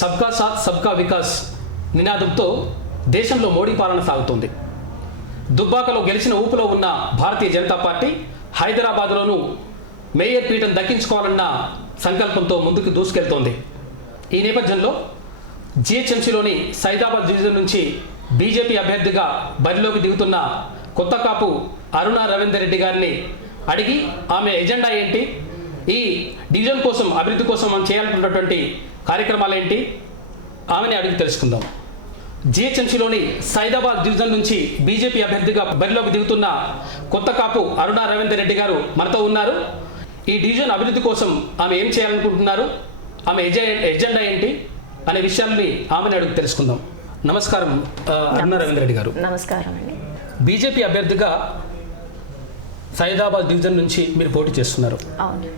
సబ్కా సాత్ సబ్కా వికాస్ నినాదంతో దేశంలో మోడీ పాలన సాగుతుంది. దుబ్బాకలో గెలిచిన ఊపులో ఉన్న భారతీయ జనతా పార్టీ హైదరాబాద్లోనూ మేయర్ పీఠం దక్కించుకోవాలన్న సంకల్పంతో ముందుకు దూసుకెళ్తోంది. ఈ నేపథ్యంలో జిహెచ్ఎంసీలోని సైదాబాద్ డివిజన్ నుంచి బీజేపీ అభ్యర్థిగా బరిలోకి దిగుతున్న కొత్త కాపు అరుణ రవీందర్ రెడ్డి గారిని అడిగి ఆమె ఎజెండా ఏంటి, ఈ డివిజన్ కోసం అభివృద్ధి కోసం మనం చేయాలనుకున్నటువంటి కార్యక్రమాలు ఏంటి, ఆమెని అడిగి తెలుసుకుందాం. జిహెచ్ఎంసీలోని సైదాబాద్ డివిజన్ నుంచి బీజేపీ అభ్యర్థిగా బరిలోకి దిగుతున్న కొత్త కాపు అరుణ రవీందర్ రెడ్డి గారు మనతో ఉన్నారు. ఈ డివిజన్ అభివృద్ధి కోసం ఆమె ఏం చేయాలనుకుంటున్నారు, ఆమె ఎజెండా ఏంటి అనే విషయాన్ని ఆమెను అడిగి తెలుసుకుందాం. నమస్కారం అరుణ రవీందర్ రెడ్డి గారు. నమస్కారం అండి. బీజేపీ అభ్యర్థిగా సైదాబాద్ డివిజన్ నుంచి మీరు పోటీ చేస్తున్నారు. అవును.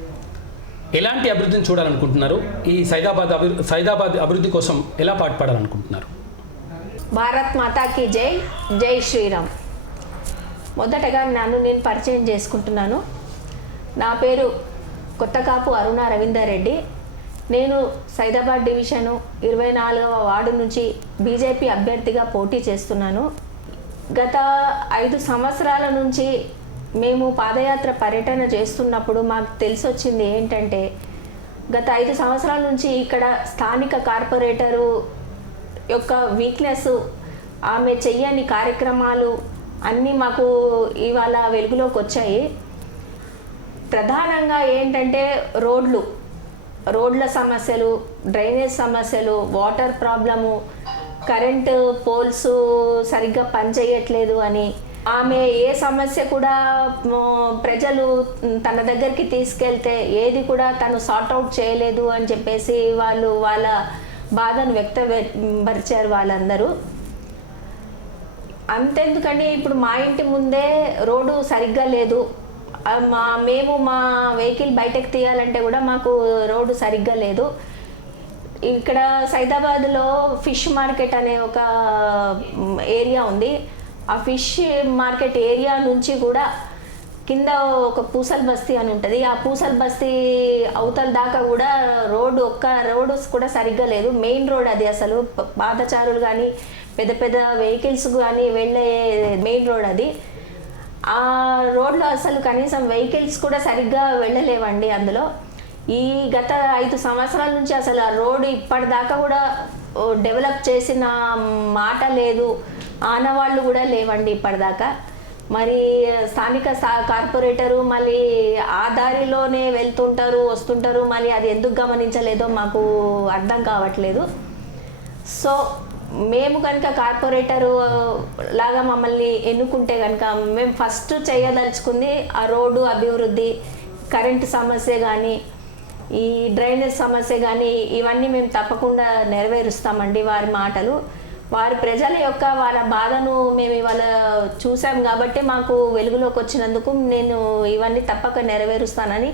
ఎలాంటి అభివృద్ధిని చూడాలనుకుంటున్నారు? ఈ సైదాబాద్ అభివృద్ధి కోసం ఎలా పాటుపడాలనుకుంటున్నారు? భారత్ మాతాకి జై, జై శ్రీరామ్. మొదటగా నేను పరిచయం చేసుకుంటున్నాను. నా పేరు కొత్తకాపు అరుణ రవీందర్ రెడ్డి. నేను సైదాబాద్ డివిజను 24వ వార్డు నుంచి బీజేపీ అభ్యర్థిగా పోటీ చేస్తున్నాను. గత 5 సంవత్సరాల నుంచి మేము పాదయాత్ర పర్యటన చేస్తున్నప్పుడు మాకు తెలిసొచ్చింది ఏంటంటే, గత 5 సంవత్సరాల నుంచి ఇక్కడ స్థానిక కార్పొరేటరు యొక్క వీక్నెస్, ఆమె చెయ్యని కార్యక్రమాలు అన్నీ మాకు ఇవాళ వెలుగులోకి వచ్చాయి. ప్రధానంగా ఏంటంటే రోడ్ల సమస్యలు, డ్రైనేజ్ సమస్యలు, వాటర్ ప్రాబ్లము, కరెంటు పోల్స్ సరిగ్గా పనిచేయట్లేదు అని, ఆమె ఏ సమస్య కూడా ప్రజలు తన దగ్గరికి తీసుకెళ్తే ఏది కూడా తను సార్ట్అవుట్ చేయలేదు అని చెప్పేసి వాళ్ళ బాధను వ్యక్తపరిచారు వాళ్ళందరూ. అంతెందుకండి, ఇప్పుడు మా ఇంటి ముందే రోడ్డు సరిగ్గా లేదు. మేము మా వెహికల్ బయటకు తీయాలంటే కూడా మాకు రోడ్డు సరిగ్గా లేదు. ఇక్కడ సైదాబాద్లో ఫిష్ మార్కెట్ అనే ఒక ఏరియా ఉంది. ఆ ఫిష్ మార్కెట్ ఏరియా నుంచి కూడా కింద ఒక పూసల్ బస్తీ అని ఉంటుంది. ఆ పూసల్ బస్తీ అవతల దాకా కూడా రోడ్డు కూడా సరిగ్గా లేదు. మెయిన్ రోడ్ అది, అసలు పాదచారులు కానీ పెద్ద పెద్ద వెహికల్స్ కానీ వెళ్ళే మెయిన్ రోడ్ అది. ఆ రోడ్లో అసలు కనీసం వెహికల్స్ కూడా సరిగ్గా వెళ్ళలేవండి. అందులో ఈ గత 5 సంవత్సరాల నుంచి అసలు ఆ రోడ్డు ఇప్పటిదాకా కూడా డెవలప్ చేసిన మాట లేదు, ఆనవాళ్ళు కూడా లేవండి ఇప్పటిదాకా. మరి స్థానిక కార్పొరేటరు మళ్ళీ ఆ దారిలోనే వెళ్తుంటారు, వస్తుంటారు, మళ్ళీ అది ఎందుకు గమనించలేదో మాకు అర్థం కావట్లేదు. సో మేము కనుక కార్పొరేటరు లాగా మమ్మల్ని ఎన్నుకుంటే కనుక మేము ఫస్ట్ చేయదలుచుకుంది ఆ రోడ్డు అభివృద్ధి, కరెంటు సమస్య కానీ, ఈ డ్రైనేజ్ సమస్య కానీ, ఇవన్నీ మేము తప్పకుండా నెరవేరుస్తామండి. వారి మాటలు, వారి ప్రజల యొక్క వాళ్ళ బాధను మేము ఇవాళ చూసాం కాబట్టి మాకు వెలుగులోకి వచ్చినందుకు నేను ఇవన్నీ తప్పక నెరవేరుస్తానని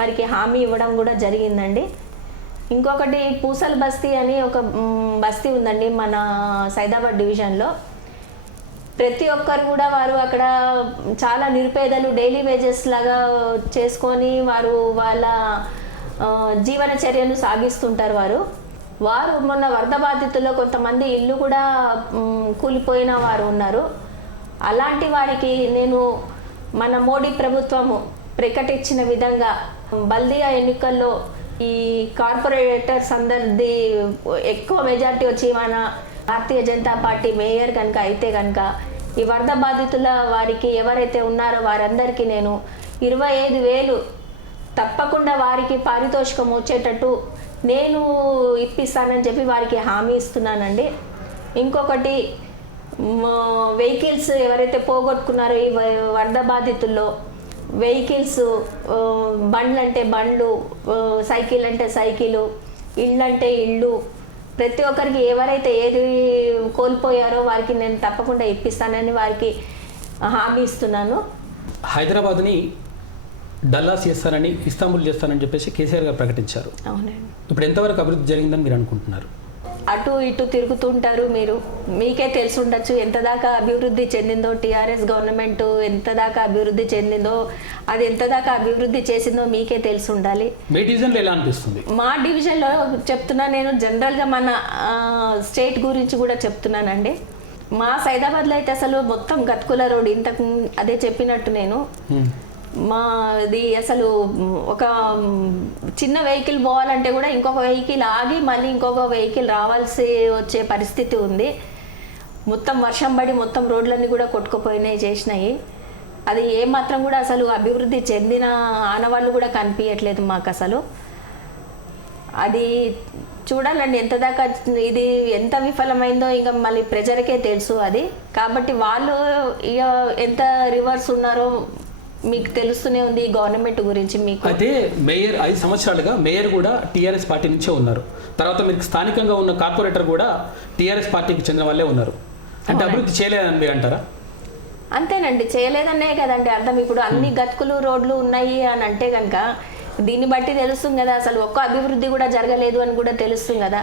వారికి హామీ ఇవ్వడం కూడా జరిగిందండి. ఇంకొకటి పూసల్ బస్తీ అని ఒక బస్తీ ఉందండి మన సైదాబాద్ డివిజన్లో. ప్రతి ఒక్కరు కూడా వారు అక్కడ చాలా నిరుపేదలు డైలీ వేజెస్ లాగా చేసుకొని వారు వాళ్ళ జీవన చర్యను సాగిస్తుంటారు. వారు మొన్న వరద బాధితుల్లో కొంతమంది ఇల్లు కూడా కూలిపోయిన వారు ఉన్నారు. అలాంటి వారికి నేను మన మోడీ ప్రభుత్వము ప్రకటించిన విధంగా బల్దియా ఎన్నికల్లో ఈ కార్పొరేటర్స్ అందరిది ఎక్కువ మెజార్టీ వచ్చి మన భారతీయ జనతా పార్టీ మేయర్ కనుక అయితే కనుక ఈ వరద బాధితుల వారికి ఎవరైతే ఉన్నారో వారందరికీ నేను 25,000 తప్పకుండా వారికి పారితోషికం వచ్చేటట్టు నేను ఇప్పిస్తానని చెప్పి వారికి హామీ ఇస్తున్నానండి. ఇంకొకటి వెహికల్స్ ఎవరైతే పోగొట్టుకున్నారో ఈ వరద బాధితుల్లో వెహికల్స్, బండ్లు అంటే బండ్లు, సైకిల్ అంటే సైకిలు, ఇళ్ళు అంటే ఇళ్ళు, ప్రతి ఒక్కరికి ఎవరైతే ఏది కోల్పోయారో వారికి నేను తప్పకుండా ఇప్పిస్తానని వారికి హామీ ఇస్తున్నాను. హైదరాబాద్ని డల్లాస్ చేస్తానని, ఇస్తాంబుల్ చేస్తానని చెప్పేసి కేసీఆర్ గారు ప్రకటించారు. అవునండి. ఇప్పుడు ఎంతవరకు అభివృద్ధి జరిగిందని మీరు అనుకుంటున్నారు? అటు ఇటు తిరుగుతుంటారు మీరు, మీకే తెలిసి ఉండొచ్చు ఎంత దాకా అభివృద్ధి చెందిందో టీఆర్ఎస్ గవర్నమెంట్, ఎంత దాకా అభివృద్ధి చెందిందో, అది ఎంత దాకా అభివృద్ధి చేసిందో మీకే తెలిసి ఉండాలి. మీ డివిజన్లో ఎలా అనిపిస్తుంది? మా డివిజన్లో చెప్తున్నా నేను, జనరల్గా మన స్టేట్ గురించి కూడా చెప్తున్నానండి. మా సైదాబాద్లో అయితే అసలు మొత్తం గత్కుల రోడ్, ఇంతకు అదే చెప్పినట్టు నేను, మాది అసలు ఒక చిన్న వెహికల్ పోవాలంటే కూడా ఇంకొక వెహికల్ ఆగి మళ్ళీ ఇంకొక వెహికల్ రావాల్సి వచ్చే పరిస్థితి ఉంది. మొత్తం వర్షం పడి మొత్తం రోడ్లన్నీ కూడా కొట్టుకుపోయినాయి, చేసినాయి. అది ఏమాత్రం కూడా అసలు అభివృద్ధి చెందిన ఆనవాళ్ళు కూడా కనిపించట్లేదు మాకు అసలు. అది చూడాలండి ఎంత దాకా ఇది ఎంత విఫలమైందో ఇంకా మళ్ళీ ప్రజలకే తెలుసు అది. కాబట్టి వాళ్ళు ఇక ఎంత రివర్స్ ఉన్నారో మీకు తెలుస్తూనే ఉంది ఈ గవర్నమెంట్ గురించి. మీకు అయితే మేయర్ 5 సంవత్సరాలుగా మేయర్ కూడా టీఆర్ఎస్ పార్టీ నుంచే ఉన్నారు. తర్వాత మీకు స్థానికంగా ఉన్న కార్పొరేటర్ కూడా టీఆర్ఎస్ పార్టీకి చెందిన వాళ్ళే ఉన్నారు. అంటే అభివృద్ధి చేయలేదని మీరు అంటారా? అంతేనండి, చేయలేదనే కదండి అర్థం. ఇప్పుడు అన్ని గతుకులు రోడ్లు ఉన్నాయి అని అంటే కనుక దీన్ని బట్టి తెలుస్తుంది కదా, అసలు ఒక్క అభివృద్ధి కూడా జరగలేదు అని కూడా తెలుస్తుంది కదా.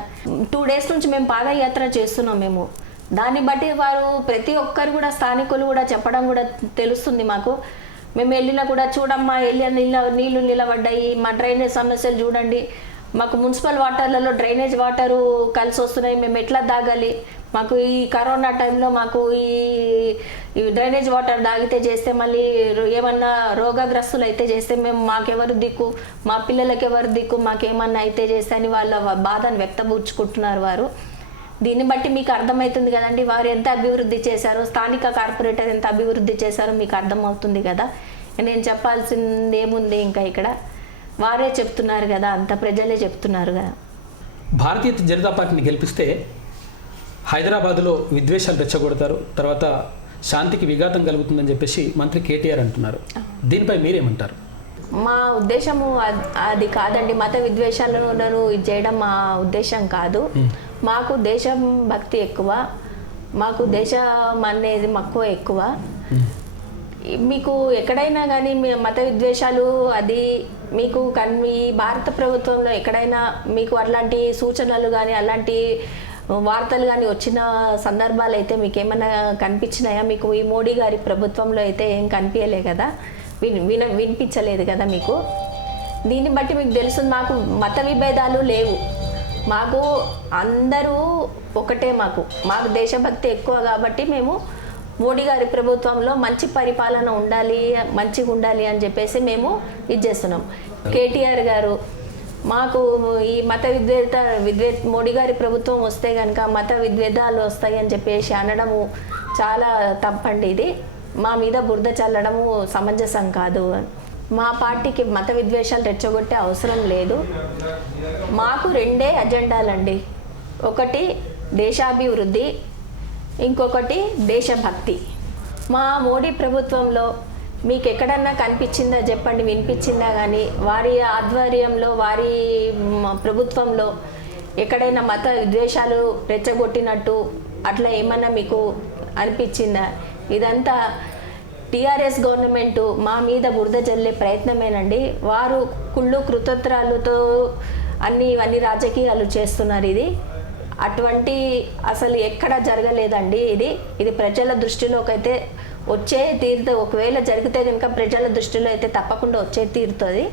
2 days నుంచి మేము పాదయాత్ర చేస్తున్నాం మేము. దాన్ని బట్టి వారు ప్రతి ఒక్కరు కూడా స్థానికులు కూడా చెప్పడం కూడా తెలుస్తుంది మాకు. మేము వెళ్ళినా కూడా చూడమ్మా, నీళ్లు నిలబడ్డాయి, మా డ్రైనేజ్ సమస్యలు చూడండి, మాకు మున్సిపల్ వాటర్లలో డ్రైనేజ్ వాటరు కలిసి వస్తున్నాయి, మేము ఎట్లా తాగాలి, మాకు ఈ కరోనా టైంలో మాకు ఈ డ్రైనేజ్ వాటర్ తాగితే చేస్తే మళ్ళీ ఏమన్నా రోగగ్రస్తులు అయితే చేస్తే మేము మాకెవరు దిక్కు, మా పిల్లలకి ఎవరు దిక్కు, మాకేమన్నా అయితే చేస్తే అని వాళ్ళ బాధను వ్యక్తపరుచుకుంటున్నారు వారు. దీన్ని బట్టి మీకు అర్థమవుతుంది కదండి వారు ఎంత అభివృద్ధి చేశారో, స్థానిక కార్పొరేటర్ ఎంత అభివృద్ధి చేశారో మీకు అర్థమవుతుంది కదా. నేను చెప్పాల్సింది ఏముంది ఇంకా, ఇక్కడ వారే చెప్తున్నారు కదా, అంత ప్రజలే చెప్తున్నారు కదా. భారతీయ జనతా పార్టీని గెలిపిస్తే హైదరాబాద్లో విద్వేషాలు రెచ్చగొడతారు, తర్వాత శాంతికి విఘాతం కలుగుతుందని చెప్పేసి మంత్రి కేటీఆర్ అంటున్నారు. దీనిపై మీరేమంటారు? మా ఉద్దేశము అది కాదండి, మత విద్వేషాలను ఇది చేయడం మా ఉద్దేశం కాదు. మాకు దేశం భక్తి ఎక్కువ, మాకు దేశం అనేది మక్కువ ఎక్కువ. మీకు ఎక్కడైనా కానీ మత విద్వేషాలు అది మీకు ఈ భారత ప్రభుత్వంలో ఎక్కడైనా మీకు అట్లాంటి సూచనలు కానీ అలాంటి వార్తలు కానీ వచ్చిన సందర్భాలు అయితే మీకు ఏమైనా కనిపించినాయా? మీకు ఈ మోడీ గారి ప్రభుత్వంలో అయితే ఏం కనిపించలే కదా, వినిపించలేదు కదా మీకు. దీన్ని బట్టి మీకు తెలుస్తుంది మాకు మత విభేదాలు లేవు, మాకు అందరూ ఒకటే. మాకు దేశభక్తి ఎక్కువ కాబట్టి మేము మోడీ గారి ప్రభుత్వంలో మంచి పరిపాలన ఉండాలి, మంచిగా ఉండాలి అని చెప్పేసి మేము ఇది చేస్తున్నాం. కేటీఆర్ గారు మాకు ఈ మత మోడీ గారి ప్రభుత్వం వస్తే కనుక మత విద్వేదాలు వస్తాయి అని చెప్పేసి అనడము చాలా తప్పండి. ఇది మా మీద బురద చల్లడము సమంజసం కాదు. మా పార్టీకి మత విద్వేషాలు రెచ్చగొట్టే అవసరం లేదు. మాకు 2 అజెండాలండి, ఒకటి దేశాభివృద్ధి, ఇంకొకటి దేశభక్తి. మా మోడీ ప్రభుత్వంలో మీకు ఎక్కడన్నా కనిపించిందా చెప్పండి, వినిపించిందా కానీ వారి ఆధ్వర్యంలో వారి ప్రభుత్వంలో ఎక్కడైనా మత విద్వేషాలు రెచ్చగొట్టినట్టు అట్లా ఏమన్నా మీకు అనిపించిందా? ఇదంతా టీఆర్ఎస్ గవర్నమెంట్ మా మీద బురద జల్లే ప్రయత్నమేనండి. వారు కుళ్ళు కృతజ్ఞతలతో ఇవన్నీ రాజకీయాలు చేస్తున్నారు. ఇది అటువంటి అసలు ఎక్కడ జరగలేదండి. ఇది ప్రజల దృష్టిలోకి అయితే వచ్చే తీరుతుంది. ఒకవేళ జరిగితే కనుక ప్రజల దృష్టిలో అయితే తప్పకుండా వచ్చే తీరుతుంది.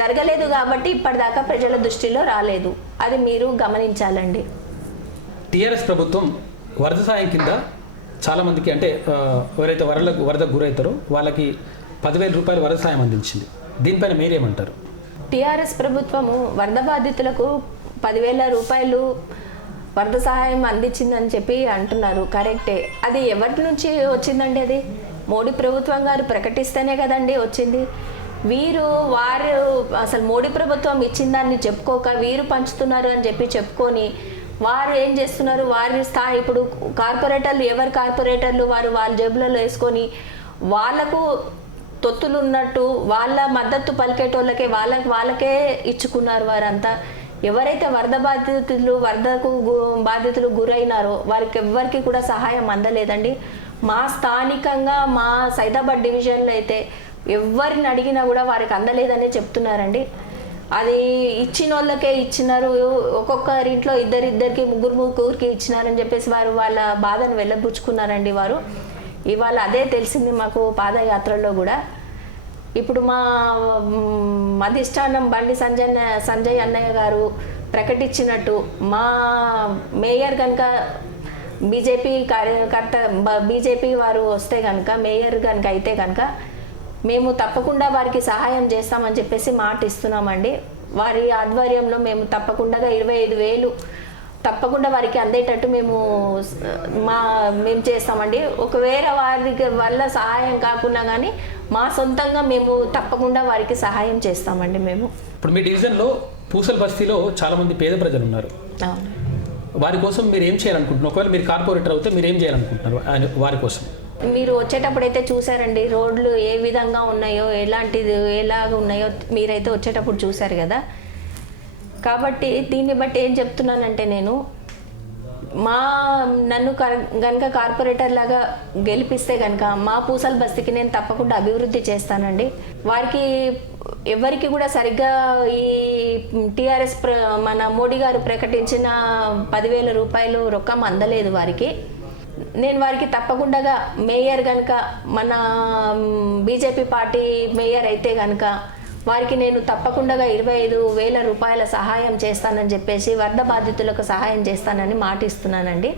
జరగలేదు కాబట్టి ఇప్పటిదాకా ప్రజల దృష్టిలో రాలేదు, అది మీరు గమనించాలండి. టీఆర్ఎస్ ప్రభుత్వం వరద సాయం కింద చాలామందికి, అంటే ఎవరైతే వరదకు గురవుతారో వాళ్ళకి 10,000 రూపాయలు వరద సాయం అందించింది. దీనిపైన మీరేమంటారు? టీఆర్ఎస్ ప్రభుత్వము వరద బాధితులకు 10,000 రూపాయలు వరద సహాయం అందించిందని చెప్పి అంటున్నారు. కరెక్టే. అది ఎవరి నుంచి వచ్చిందండి? అది మోడీ ప్రభుత్వం గారు ప్రకటిస్తేనే కదండి వచ్చింది. వారు అసలు మోడీ ప్రభుత్వం ఇచ్చిన దాన్ని చెప్పుకోక వీరు పంచుతున్నారు అని చెప్పి చెప్పుకొని వారు ఏం చేస్తున్నారు, వారి స్థాయి ఇప్పుడు ఎవరి కార్పొరేటర్లు వాళ్ళ జేబులలో వేసుకొని వాళ్ళకు తొత్తులు ఉన్నట్టు వాళ్ళ మద్దతు పలికేటోళ్ళకే వాళ్ళకే ఇచ్చుకున్నారు. వారంతా ఎవరైతే వరదకు బాధితులు గురైనారో వారికి ఎవ్వరికి కూడా సహాయం అందలేదండి. మా స్థానికంగా మా సైదాబాద్ డివిజన్లో అయితే ఎవరిని అడిగినా కూడా వారికి అందలేదనే చెప్తున్నారండి. అది ఇచ్చిన వాళ్ళకే ఇచ్చినారు, ఒక్కొక్కరింట్లో ఇద్దరికి ముగ్గురికి ఇచ్చినారని చెప్పేసి వారు వాళ్ళ బాధను వెళ్ళబుచ్చుకున్నారండి వారు. ఇవాళ అదే తెలిసింది మాకు పాదయాత్రలో కూడా. ఇప్పుడు మా అధిష్టానం బండి సంజయ్ అన్నయ్య గారు ప్రకటించినట్టు మా మేయర్ కనుక బీజేపీ కార్యకర్త బీజేపీ వారు వస్తే కనుక, మేయర్ కనుక అయితే కనుక మేము తప్పకుండా వారికి సహాయం చేస్తామని చెప్పేసి మాట ఇస్తున్నామండి. వారి ఆధ్వర్యంలో మేము తప్పకుండా 25,000 తప్పకుండా వారికి అందేటట్టు మేము చేస్తామండి. ఒకవేళ వారికి వల్ల సహాయం కాకుండా కానీ మా సొంతంగా మేము తప్పకుండా వారికి సహాయం చేస్తామండి. మేము ఇప్పుడు మీ డివిజన్లో పూసల్ బస్తీలో చాలామంది పేద ప్రజలు ఉన్నారు. వారి కోసం మీరు ఏం చేయాలనుకుంటున్నారు? ఒకవేళ మీరు కార్పొరేటర్ అవుతే మీరు ఏం చేయాలనుకుంటున్నారు వారి కోసం? మీరు వచ్చేటప్పుడు అయితే చూసారండి, రోడ్లు ఏ విధంగా ఉన్నాయో, ఎలాగ ఉన్నాయో మీరైతే వచ్చేటప్పుడు చూసారు కదా. కాబట్టి దీన్ని బట్టి ఏం చెప్తున్నానంటే, నేను నన్ను కనుక కార్పొరేటర్ లాగా గెలిపిస్తే కనుక మా పూసల్ బస్తీకి నేను తప్పకుండా అభివృద్ధి చేస్తానండి. వారికి ఎవరికి కూడా సరిగ్గా ఈ టీఆర్ఎస్ మన మోడీ గారు ప్రకటించిన 10,000 రూపాయలు రొక్కం అందలేదు వారికి. నేను వారికి తప్పకుండా మేయర్ కనుక మన బీజేపీ పార్టీ మేయర్ అయితే కనుక వారికి నేను తప్పకుండా 25,000 రూపాయల సహాయం చేస్తానని చెప్పేసి వరద బాధితులకు సహాయం చేస్తానని మాట ఇస్తున్నానండి.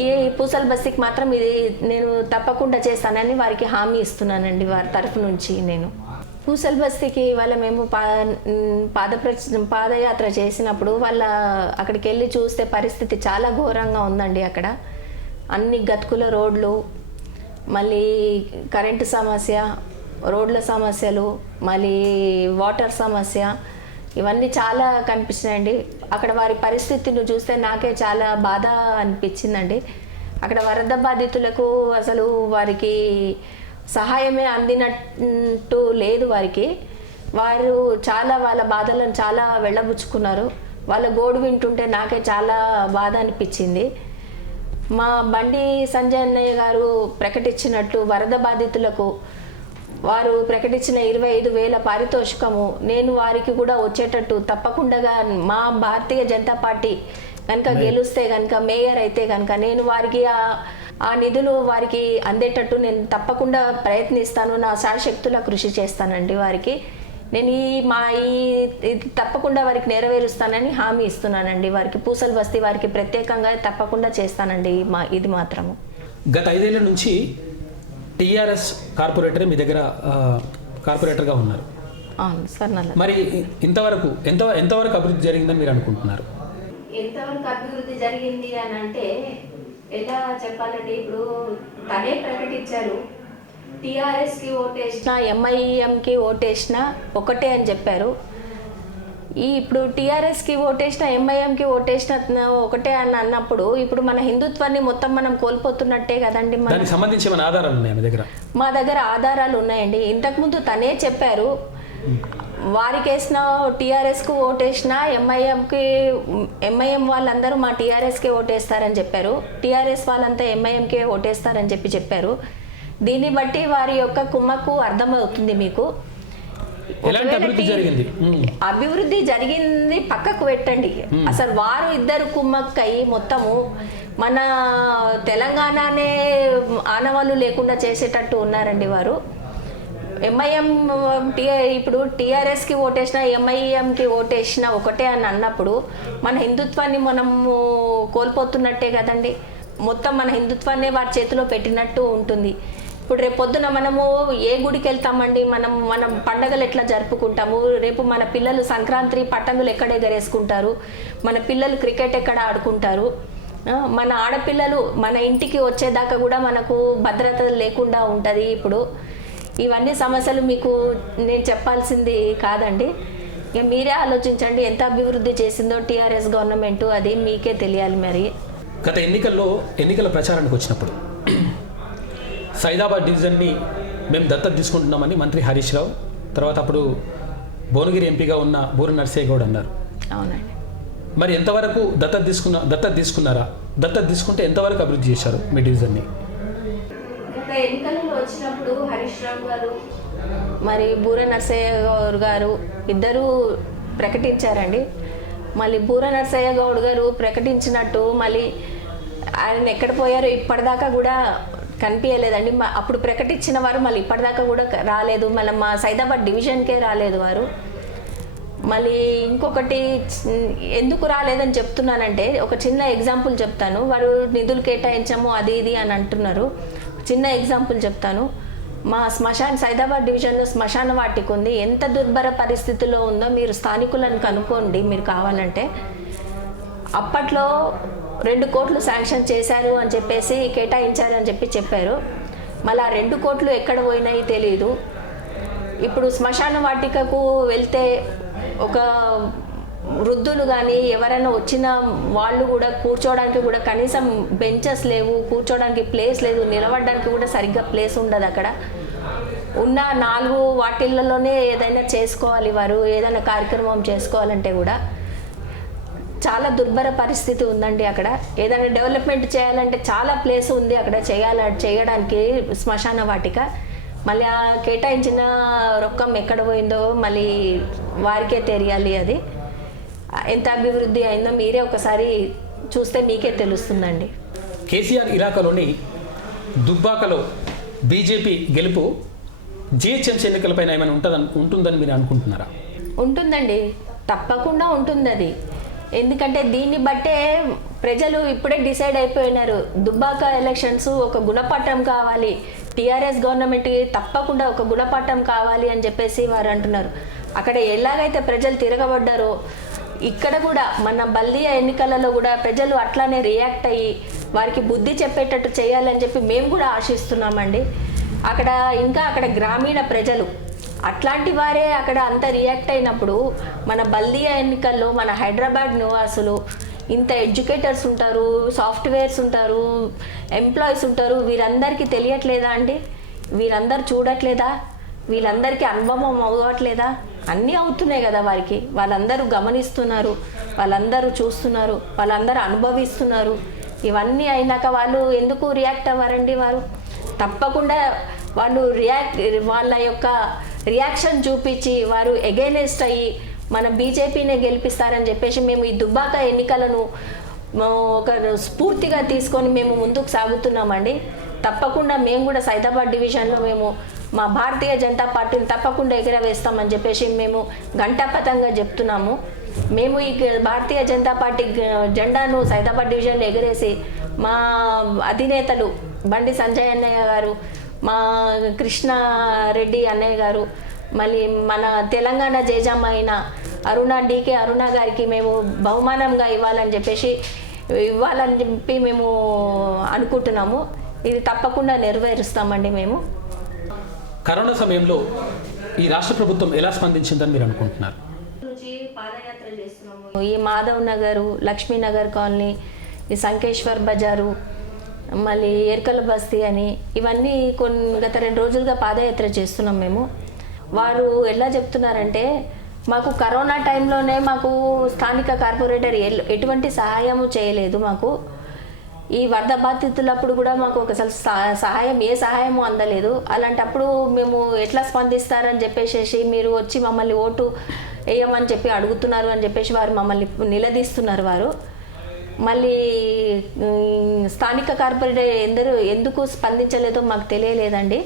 ఈ పూసల్ బస్తీకి మాత్రం ఇది నేను తప్పకుండా చేస్తానని వారికి హామీ ఇస్తున్నానండి వారి తరఫు నుంచి. నేను పూసల్ బస్తీకి ఇవాళ మేము పాదయాత్ర చేసినప్పుడు అక్కడికి వెళ్ళి చూస్తే పరిస్థితి చాలా ఘోరంగా ఉందండి. అక్కడ అన్ని గతుకుల రోడ్లు, మళ్ళీ కరెంటు సమస్య, రోడ్ల సమస్యలు, మళ్ళీ వాటర్ సమస్య, ఇవన్నీ చాలా కనిపిస్తున్నాయండి. అక్కడ వారి పరిస్థితిని చూస్తే నాకే చాలా బాధ అనిపించిందండి. అక్కడ వరద బాధితులకు అసలు వారికి సహాయమే అందినట్టు లేదు వారికి. వారు వాళ్ళ బాధలను చాలా వెళ్ళబుచ్చుకున్నారు. వాళ్ళ గోడు వింటుంటే నాకే చాలా బాధ అనిపించింది. మా బండి సంజయ్ అన్నయ్య గారు ప్రకటించినట్టు వరద బాధితులకు వారు ప్రకటించిన 25,000 పారితోషికము నేను వారికి కూడా వచ్చేటట్టు తప్పకుండా మా భారతీయ జనతా పార్టీ కనుక గెలిస్తే కనుక మేయర్ అయితే కనుక నేను వారికి ఆ నిధులు వారికి అందేటట్టు నేను తప్పకుండా ప్రయత్నిస్తాను. నా శాశక్తులా కృషి చేస్తానండి వారికి. నేను ఇది తప్పకుండా వారికి నెరవేరుస్తానని హామీ ఇస్తున్నానండి. వారికి పూసల్ బస్తీ వారికి ప్రత్యేకంగా తప్పకుండా చేస్తానండి ఇది మాత్రము. గత 5 ఏళ్ల నుంచి టీఆర్ఎస్ కార్పొరేటర్ మీ దగ్గర కార్పొరేటర్గా ఉన్నారు. అవును సార్. మరి ఇంతవరకు ఎంతవరకు అభివృద్ధి జరిగిందని మీరు అనుకుంటున్నారు? ఎంతవరకు అభివృద్ధి జరిగింది అని అంటే ఎలా చెప్పాలండి, ఇప్పుడు తనే ప్రకటించారు టీఆర్ఎస్కి ఓటేసిన ఎంఐఎంకి ఓటేసిన ఒకటే అని చెప్పారు. ఇప్పుడు టీఆర్ఎస్కి ఓటేసిన ఎంఐఎంకి ఓటేసిన ఒకటే అని అన్నప్పుడు ఇప్పుడు మన హిందుత్వాన్ని మొత్తం మనం కోల్పోతున్నట్టే కదండి. దానికి సంబంధించి మన ఆధారాలు ఉన్నాయి మా దగ్గర ఆధారాలు ఉన్నాయండి. ఇంతకుముందు తనే చెప్పారు వారికి వేసిన టీఆర్ఎస్కు ఓటేసిన ఎంఐఎం వాళ్ళందరూ మా టీఆర్ఎస్కే ఓటేస్తారని చెప్పారు. టీఆర్ఎస్ వాళ్ళంతా ఎంఐఎంకే ఓటేస్తారని చెప్పారు. దీన్ని బట్టి వారి యొక్క కుమ్మకు అర్థమవుతుంది మీకు. అభివృద్ధి జరిగింది పక్కకు పెట్టండి, అసలు వారు ఇద్దరు కుమ్మక్కై మొత్తము మన తెలంగాణనే ఆనవాళ్ళు లేకుండా చేసేటట్టు ఉన్నారండి వారు. ఎంఐఎం ఇప్పుడు టీఆర్ఎస్కి ఓటేసిన ఎంఐఎంకి ఓటేసిన ఒకటే అని అన్నప్పుడు మన హిందుత్వాన్ని మనము కోల్పోతున్నట్టే కదండి. మొత్తం మన హిందుత్వాన్ని వారి చేతిలో పెట్టినట్టు ఉంటుంది. ఇప్పుడు రేపు పొద్దున మనము ఏ గుడికి వెళ్తామండి, మనం పండగలు ఎట్లా జరుపుకుంటాము, రేపు మన పిల్లలు సంక్రాంతి పతంగులు ఎక్కడ ఎగరేసుకుంటారు, మన పిల్లలు క్రికెట్ ఎక్కడ ఆడుకుంటారు, మన ఆడపిల్లలు మన ఇంటికి వచ్చేదాకా కూడా మనకు భద్రత లేకుండా ఉంటుంది. ఇప్పుడు ఇవన్నీ సమస్యలు మీకు నేను చెప్పాల్సింది కాదండి. ఇక మీరే ఆలోచించండి ఎంత అభివృద్ధి చేసిందో టీఆర్ఎస్ గవర్నమెంట్, అది మీకే తెలియాలి. మరి గత ఎన్నికల ప్రచారానికి వచ్చినప్పుడు సైదాబాద్ డివిజన్ని మేము దత్తత తీసుకుంటున్నామని మంత్రి హరీష్ రావు, తర్వాత అప్పుడు భువనగిరి ఎంపీగా ఉన్న బూర నర్సయ్య గౌడ్ అన్నారు. అవునండి. మరి ఎంతవరకు దత్తత తీసుకున్నారా? దత్తత తీసుకుంటే ఎంతవరకు అభివృద్ధి చేశారు మీ డివిజన్ని? గత ఎన్నికలలో వచ్చినప్పుడు హరీష్ రావు గారు మరి బూర నర్సయ్య గౌడ్ గారు ఇద్దరు ప్రకటించారండి. మళ్ళీ బూర నర్సయ్య గౌడ్ గారు ప్రకటించినట్టు మళ్ళీ ఆయన ఎక్కడ పోయారో ఇప్పటిదాకా కూడా కనిపించలేదండి. అప్పుడు ప్రకటించిన వారు మళ్ళీ ఇప్పటిదాకా కూడా రాలేదు. మళ్ళీ మా సైదాబాద్ డివిజన్కే రాలేదు వారు. మళ్ళీ ఇంకొకటి ఎందుకు రాలేదని చెప్తున్నానంటే ఒక చిన్న ఎగ్జాంపుల్ చెప్తాను. వారు నిధులు కేటాయించాము అది ఇది అని అంటున్నారు. చిన్న ఎగ్జాంపుల్ చెప్తాను. మా సైదాబాద్ డివిజన్లో శ్మశాన వాటిక ఉంది. ఎంత దుర్భర పరిస్థితిలో ఉందో మీరు స్థానికులను కనుక్కోండి మీరు కావాలంటే. అప్పట్లో 2 కోట్లు శాంక్షన్ చేశారు అని చెప్పేసి కేటాయించారు అని చెప్పారు. మళ్ళీ ఆ 2 కోట్లు ఎక్కడ పోయినాయి తెలియదు. ఇప్పుడు శ్మశాన వాటికకు వెళ్తే ఒక వృద్ధులు కానీ ఎవరైనా వచ్చిన వాళ్ళు కూడా కూర్చోవడానికి కూడా కనీసం బెంచెస్ లేవు, కూర్చోవడానికి ప్లేస్ లేదు, నిలబడడానికి కూడా సరిగ్గా ప్లేస్ ఉండదు. అక్కడ ఉన్న 4 వాటిల్లోనే ఏదైనా చేసుకోవాలి, వారు ఏదైనా కార్యక్రమం చేసుకోవాలంటే కూడా చాలా దుర్భర పరిస్థితి ఉందండి. అక్కడ ఏదైనా డెవలప్మెంట్ చేయాలంటే చాలా ప్లేస్ ఉంది అక్కడ చేయడానికి శ్మశాన వాటిక. మళ్ళీ ఆ కేటాయించిన రొక్కం ఎక్కడ పోయిందో మళ్ళీ వారికే తెలియాలి. అది ఎంత అభివృద్ధి అయిందో మీరే ఒకసారి చూస్తే మీకే తెలుస్తుందండి. కేసీఆర్ ఇలాకాలోని దుబ్బాకలో బీజేపీ గెలుపు జిహెచ్ఎంసీ ఎన్నికలపైన ఏమైనా ఉంటుందని మీరు అనుకుంటున్నారా? ఉంటుందండి, తప్పకుండా ఉంటుంది అది. ఎందుకంటే దీన్ని బట్టే ప్రజలు ఇప్పుడే డిసైడ్ అయిపోయినారు. దుబ్బాక ఎలక్షన్స్ ఒక గుణపాఠం కావాలి, టీఆర్ఎస్ గవర్నమెంట్కి తప్పకుండా ఒక గుణపాఠం కావాలి అని చెప్పేసి వారు అంటున్నారు. అక్కడ ఎలాగైతే ప్రజలు తిరగబడ్డారో ఇక్కడ కూడా మన బల్దియా ఎన్నికలలో కూడా ప్రజలు అట్లానే రియాక్ట్ అయ్యి వారికి బుద్ధి చెప్పేటట్టు చేయాలని చెప్పి మేము కూడా ఆశిస్తున్నామండి. అక్కడ గ్రామీణ ప్రజలు అట్లాంటి వారే అక్కడ అంత రియాక్ట్ అయినప్పుడు మన బల్దియా ఎన్నికల్లో మన హైదరాబాద్ నివాసులు ఇంత ఎడ్యుకేటర్స్ ఉంటారు, సాఫ్ట్వేర్స్ ఉంటారు, ఎంప్లాయీస్ ఉంటారు, వీరందరికీ తెలియట్లేదా అండి? వీరందరూ చూడట్లేదా? వీళ్ళందరికీ అనుభవం అవ్వట్లేదా? అన్నీ అవుతున్నాయి కదా వారికి. వాళ్ళందరూ గమనిస్తున్నారు, వాళ్ళందరూ చూస్తున్నారు, వాళ్ళందరూ అనుభవిస్తున్నారు. ఇవన్నీ అయినాక వాళ్ళు ఎందుకు రియాక్ట్ అవ్వరండి? వారు తప్పకుండా వాళ్ళు వాళ్ళ యొక్క రియాక్షన్ చూపించి వారు ఎగైనెస్ట్ అయ్యి మన బీజేపీనే గెలిపిస్తారని చెప్పేసి మేము ఈ దుబ్బాక ఎన్నికలను ఒక స్ఫూర్తిగా తీసుకొని మేము ముందుకు సాగుతున్నామండి. తప్పకుండా మేము కూడా సైదాబాద్ డివిజన్లో మేము మా భారతీయ జనతా పార్టీని తప్పకుండా ఎగరవేస్తామని చెప్పేసి మేము ఘంటాపథంగా చెప్తున్నాము. మేము ఈ భారతీయ జనతా పార్టీ జెండాను సైదాబాద్ డివిజన్లో ఎగరేసి మా అధినేతలు బండి సంజయ్ అన్నయ్య గారు, మా కృష్ణారెడ్డి అన్నయ్య గారు, మళ్ళీ మన తెలంగాణ జేజామ అయిన డీకే అరుణ గారికి మేము బహుమానంగా ఇవ్వాలని చెప్పి మేము అనుకుంటున్నాము. ఇది తప్పకుండా నెరవేరుస్తామండి. మేము కరోనా సమయంలో ఈ రాష్ట్ర ప్రభుత్వం ఎలా స్పందించిందని మీరు అనుకుంటున్నారు? పాదయాత్ర చేస్తున్నాము. ఈ మాధవ్ నగరు, లక్ష్మీనగర్ కాలనీ, ఈ సంకేశ్వర్ బజారు, మళ్ళీ ఎర్కల బస్తీ అని ఇవన్నీ గత 2 రోజులుగా పాదయాత్ర చేస్తున్నాం మేము. వారు ఎలా చెప్తున్నారంటే మాకు కరోనా టైంలోనే మాకు స్థానిక కార్పొరేటర్ ఎటువంటి సహాయము చేయలేదు. మాకు ఈ వరద బాధితులప్పుడు కూడా మాకు ఒకసారి ఏ సహాయము అందలేదు. అలాంటప్పుడు మేము ఎట్లా స్పందిస్తారని చెప్పేసి మీరు వచ్చి మమ్మల్ని ఓటు వేయమని చెప్పి అడుగుతున్నారు అని చెప్పేసి వారు మమ్మల్ని నిలదీస్తున్నారు. వారు మళ్ళీ స్థానిక కార్పొరేటర్ ఎందుకు స్పందించలేదో మాకు తెలియలేదండి.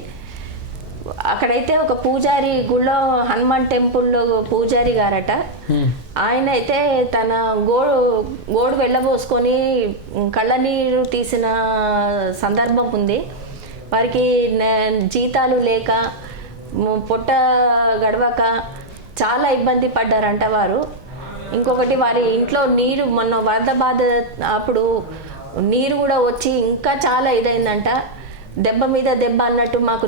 అక్కడైతే ఒక పూజారి గుళ్ళో హనుమాన్ టెంపుల్లో పూజారి గారట, ఆయన అయితే తన గోడు వెళ్ళబోసుకొని కళ్ళనీరు తీసిన సందర్భం ఉంది. వారికి జీతాలు లేక పొట్ట గడవక చాలా ఇబ్బంది పడ్డారంట వారు. ఇంకొకటి వారి ఇంట్లో నీరు మొన్న వరద బాధ అప్పుడు నీరు కూడా వచ్చి ఇంకా చాలా ఇదైందంట. దెబ్బ మీద దెబ్బ అన్నట్టు మాకు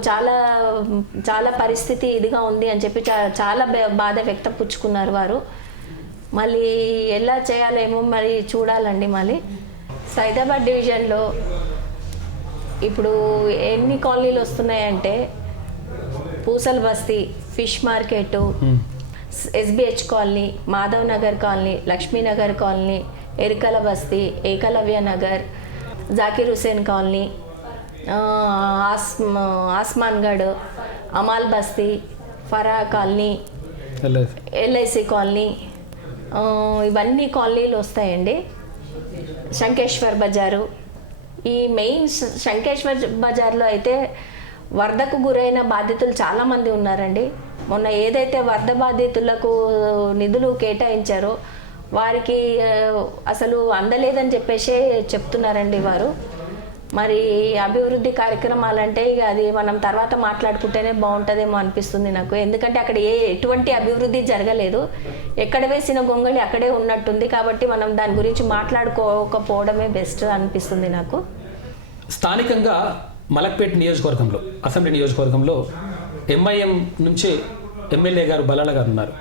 చాలా పరిస్థితి ఇదిగా ఉంది అని చెప్పి చాలా బాధ వ్యక్తపుచ్చుకున్నారు వారు. మళ్ళీ ఎలా చేయాలేమో మరి చూడాలండి. మళ్ళీ సైదాబాద్ డివిజన్లో ఇప్పుడు ఎన్ని కాలనీలు వస్తున్నాయంటే పూసల్ బస్తీ, fish market, SBH colony, Madhav Nagar colony, Lakshmi Nagar colony, Erikala బస్తీ, ఏకలవ్య నగర్, జాకీర్ హుసేన్ కాలనీ, ఆస్మాన్గఢ్, అమాల్ బస్తీ, ఫరా కాలనీ, ఎల్ఐసి కాలనీ, ఇవన్నీ కాలనీలు వస్తాయండి. శంకేశ్వర్ బజారు, ఈ మెయిన్ శంకేశ్వర్ బజార్లో అయితే వరదకు గురైన బాధితులు చాలామంది ఉన్నారండి. మొన్న ఏదైతే వరద బాధితులకు నిధులు కేటాయించారో వారికి అసలు అందలేదని చెప్పేసి చెప్తున్నారండి వారు. మరి అభివృద్ధి కార్యక్రమాలంటే ఇక అది మనం తర్వాత మాట్లాడుకుంటేనే బాగుంటుందేమో అనిపిస్తుంది నాకు. ఎందుకంటే అక్కడ ఎటువంటి అభివృద్ధి జరగలేదు, ఎక్కడ వేసిన గొంగళి అక్కడే ఉన్నట్టుంది. కాబట్టి మనం దాని గురించి మాట్లాడుకోకపోవడమే బెస్ట్ అనిపిస్తుంది నాకు. స్థానికంగా మలక్పేట్ నియోజకవర్గంలో, అసెంబ్లీ నియోజకవర్గంలో ఎంఐఎం నుంచి ఎమ్మెల్యే గారు బలాల గారు ఉన్నారు.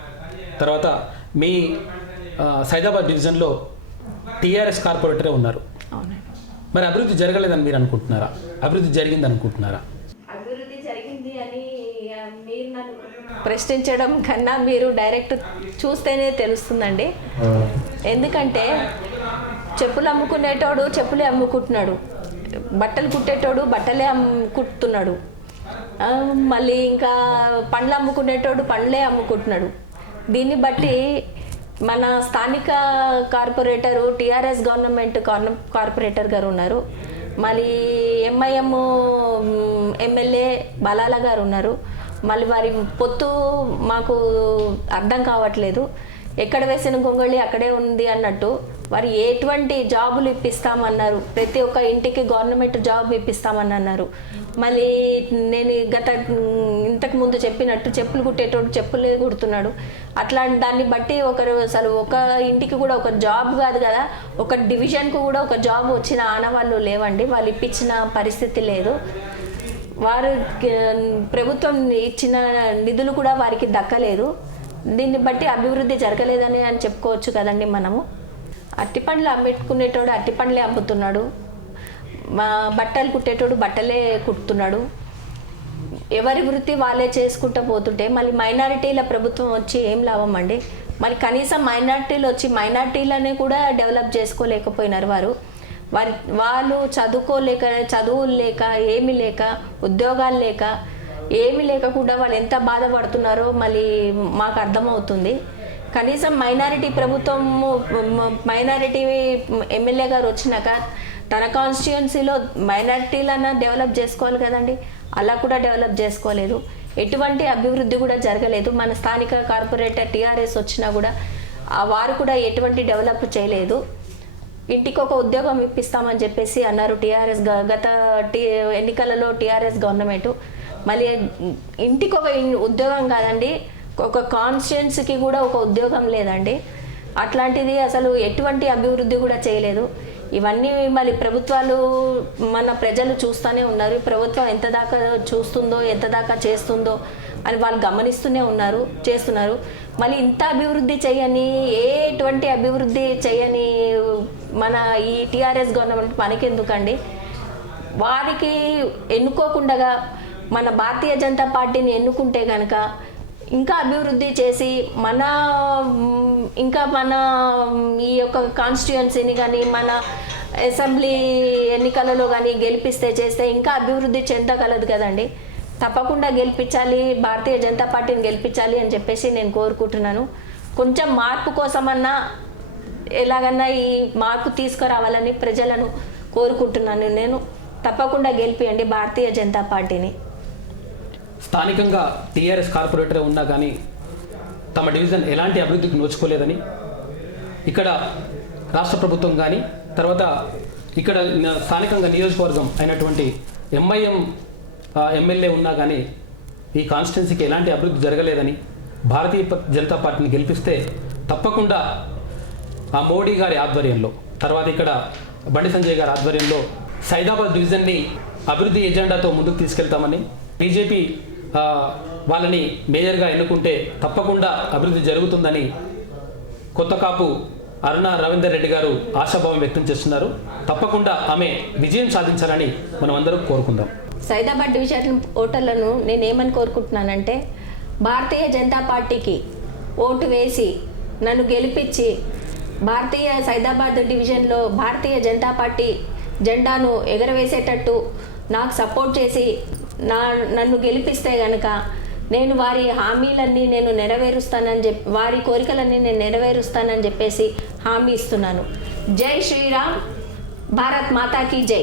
తర్వాత మీ సైదాబాద్ డివిజన్లో టీఆర్ఎస్ కార్పొరేటరే ఉన్నారు. మరి అభివృద్ధి జరగలేదని మీరు అనుకుంటున్నారా? అభివృద్ధి జరిగింది అనుకుంటున్నారా? అభివృద్ధి జరిగింది అని మీరు నన్ను ప్రశ్నించడం కన్నా మీరు డైరెక్ట్ చూస్తేనే తెలుస్తుందండి. ఎందుకంటే చెప్పులు అమ్ముకునేటోడు చెప్పులే అమ్ముకుంటున్నాడు, బట్టలు కుట్టేటోడు బట్టలే కుట్టుతున్నాడు, మళ్ళీ ఇంకా పండ్లు అమ్ముకునేటోడు పండ్లే అమ్ముకుంటున్నాడు. దీన్ని బట్టి మన స్థానిక కార్పొరేటరు టీఆర్ఎస్ గవర్నమెంట్ కార్పొరేటర్ గారు ఉన్నారు, మళ్ళీ ఎంఐఎం ఎమ్మెల్యే బలాల గారు ఉన్నారు. మళ్ళీ వారి పొత్తు మాకు అర్థం కావట్లేదు. ఎక్కడ వేసిన గొంగళి అక్కడే ఉంది అన్నట్టు వారు ఎటువంటి జాబులు ఇప్పిస్తామన్నారు, ప్రతి ఒక్క ఇంటికి గవర్నమెంట్ జాబ్ ఇప్పిస్తామని అన్నారు. మళ్ళీ నేను ఇంతకు ముందు చెప్పినట్టు చెప్పులు కుట్టేటోడు చెప్పులే కుడుతున్నాడు. అట్లాంటి దాన్ని బట్టి ఒకరు అసలు ఒక ఇంటికి కూడా ఒక జాబ్ కాదు కదా, ఒక డివిజన్కు కూడా ఒక జాబ్ వచ్చిన ఆనవాళ్ళు లేవండి. వాళ్ళు ఇప్పించిన పరిస్థితి లేదు. వారు ప్రభుత్వం ఇచ్చిన నిధులు కూడా వారికి దక్కలేదు. దీన్ని బట్టి అభివృద్ధి జరగలేదని అని చెప్పుకోవచ్చు కదండి మనము. అట్టిపండ్లు అమ్ముకునేటోడు అట్టిపండ్లే అమ్ముతున్నాడు, బట్టలు కుట్టేటోడు బట్టలే కుడుతున్నాడు. ఎవరి వృత్తి వాళ్ళే చేసుకుంటూ పోతుంటే మళ్ళీ మైనారిటీల ప్రభుత్వం వచ్చి ఏం లాభం అండి? మరి కనీసం మైనారిటీలు వచ్చి మైనారిటీలనే కూడా డెవలప్ చేసుకోలేకపోయినారు వాళ్ళు చదువుకోలేక, చదువులు లేక, ఏమీ లేక, ఉద్యోగాలు లేక, ఏమీ లేకుండా వాళ్ళు ఎంత బాధపడుతున్నారో మళ్ళీ మాకు అర్థమవుతుంది. కనీసం మైనారిటీ ప్రభుత్వం, మైనారిటీ ఎమ్మెల్యే గారు వచ్చినాక తన కాన్స్టిట్యుయెన్సీలో మైనారిటీలన్నా డెవలప్ చేసుకోవాలి కదండి, అలా కూడా డెవలప్ చేసుకోలేదు. ఎటువంటి అభివృద్ధి కూడా జరగలేదు. మన స్థానిక కార్పొరేటర్ టీఆర్ఎస్ వచ్చినా కూడా వారు కూడా ఎటువంటి డెవలప్ చేయలేదు. ఇంటికి ఒక ఉద్యోగం ఇప్పిస్తామని చెప్పేసి అన్నారు టీఆర్ఎస్ గత ఎన్నికలలో టీఆర్ఎస్ గవర్నమెంట్. మళ్ళీ ఇంటికి ఒక ఉద్యోగం కాదండి, ఒక కాన్స్టిట్యుయెన్సీకి కూడా ఒక ఉద్యోగం లేదండి. అట్లాంటిది అసలు ఎటువంటి అభివృద్ధి కూడా చేయలేదు. ఇవన్నీ మళ్ళీ ప్రభుత్వాలు మన ప్రజలు చూస్తూనే ఉన్నారు. ప్రభుత్వం ఎంత దాకా చూస్తుందో, ఎంత దాకా చేస్తుందో అని వాళ్ళు గమనిస్తూనే ఉన్నారు, చేస్తున్నారు. మళ్ళీ ఇంత అభివృద్ధి చేయని, ఎటువంటి అభివృద్ధి చేయని మన ఈ టీఆర్ఎస్ గవర్నమెంట్ మనకెందుకండి? వారికి ఎన్నుకోకుండా మన భారతీయ జనతా పార్టీని ఎన్నుకుంటే కనుక ఇంకా అభివృద్ధి చేసి మన ఈ యొక్క కాన్స్టిట్యుయెన్సీని కానీ మన అసెంబ్లీ ఎన్నికలలో కానీ గెలిపిస్తే చేస్తే ఇంకా అభివృద్ధి చెందగలదు కదండి. తప్పకుండా గెలిపించాలి, భారతీయ జనతా పార్టీని గెలిపించాలి అని చెప్పేసి నేను కోరుకుంటున్నాను. కొంచెం మార్పు కోసమన్నా ఎలాగన్నా ఈ మార్పు తీసుకురావాలని ప్రజలను కోరుకుంటున్నాను. నేను తప్పకుండా గెలిపియండి భారతీయ జనతా పార్టీని. స్థానికంగా టీఆర్ఎస్ కార్పొరేటరే ఉన్నా కానీ తమ డివిజన్ ఎలాంటి అభివృద్ధికి నోచుకోలేదని, ఇక్కడ రాష్ట్ర ప్రభుత్వం కానీ, తర్వాత ఇక్కడ స్థానికంగా నియోజకవర్గం అయినటువంటి ఎంఐఎం ఎమ్మెల్యే ఉన్నా కానీ ఈ కాన్స్టిట్యున్సీకి ఎలాంటి అభివృద్ధి జరగలేదని, భారతీయ జనతా పార్టీని గెలిపిస్తే తప్పకుండా ఆ మోడీ గారి ఆధ్వర్యంలో, తర్వాత ఇక్కడ బండి సంజయ్ గారి ఆధ్వర్యంలో సైదాబాద్ డివిజన్ని అభివృద్ధి ఎజెండాతో ముందుకు తీసుకెళ్తామని, బీజేపీ వాళ్ళని మేయర్గా ఎన్నుకుంటే తప్పకుండా అభివృద్ధి జరుగుతుందని కొత్త కాపు అరుణ రవీందర్ రెడ్డి గారు ఆశాభావం వ్యక్తం చేస్తున్నారు. తప్పకుండా ఆమె విజయం సాధించాలని మనం అందరం కోరుకుందాం. సైదాబాద్ డివిజన్ ఓటర్లను నేనేమని కోరుకుంటున్నానంటే, భారతీయ జనతా పార్టీకి ఓటు వేసి నన్ను గెలిపించి సైదాబాద్ డివిజన్లో భారతీయ జనతా పార్టీ జెండాను ఎగరవేసేటట్టు నాకు సపోర్ట్ చేసి నన్ను గెలిపిస్తే గనక నేను వారి హామీలన్నీ నేను నెరవేరుస్తానని వారి కోరికలన్నీ నేను నెరవేరుస్తానని చెప్పేసి హామీ ఇస్తున్నాను. జై శ్రీరామ్, భారత్ మాతాకి జై.